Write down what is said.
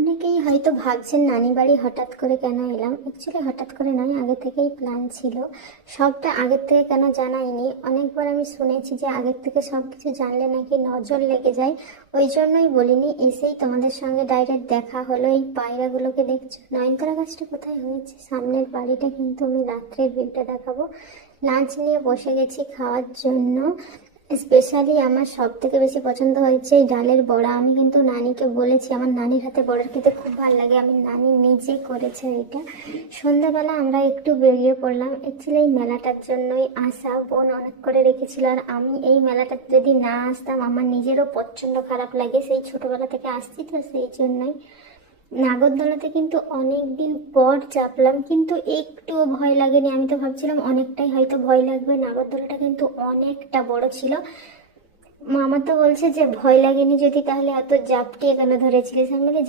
অনেকেই হয়তো ভাবছেন নানি বাড়ি হঠাৎ করে কেন এলাম। অ্যাকচুয়ালি হঠাৎ করে নয়, আগে থেকেই প্ল্যান ছিল। সবটা আগের থেকে কেন জানাইনি, অনেকবার আমি শুনেছি যে আগের থেকে সব কিছু জানলে নাকি নজর লেগে যায়। ওই জন্যই বলিনি, এসেই তোমাদের সঙ্গে ডাইরেক্ট দেখা হলো। এই পায়রাগুলোকে দেখছো, নয়নতারা গাছটা কোথায় হয়েছে সামনের বাড়িটা, কিন্তু আমি রাত্রের ভিউটা দেখাবো। লাঞ্চ নিয়ে বসে গেছি খাওয়ার জন্য। স্পেশালি আমার সব থেকে বেশি পছন্দ হয়েছে এই ডালের বড়া। আমি কিন্তু নানিকে বলেছি, আমার নানির হাতে বড়া খেতে খুব ভালো লাগে, আমি নানি নিজে করেছে এটা। সন্ধ্যাবেলা আমরা একটু বেরিয়ে পড়লাম, অ্যাকচুয়ালি এই মেলাটার জন্যই আসা। বোন অনেক করে রেখেছিল, আর আমি এই মেলাটাতে যদি না আসতাম আমার নিজেরও প্রচণ্ড খারাপ লাগে। সেই ছোটবেলা থেকে আসছি তো, সেই জন্যই। নাগরদোলাতে কিন্তু অনেক দিন পর চাপলাম, কিন্তু একটুও ভয় লাগেনি। আমি তো ভাবছিলাম অনেকটাই হয়তো ভয় লাগবে, নাগরদোলাটা কিন্তু অনেকটা বড় ছিল। মামা তো বলছে যে ভয় লাগেনি যদি, তাহলে এত জাপটিয়ে কেন ধরেছিলিস? আমি বলি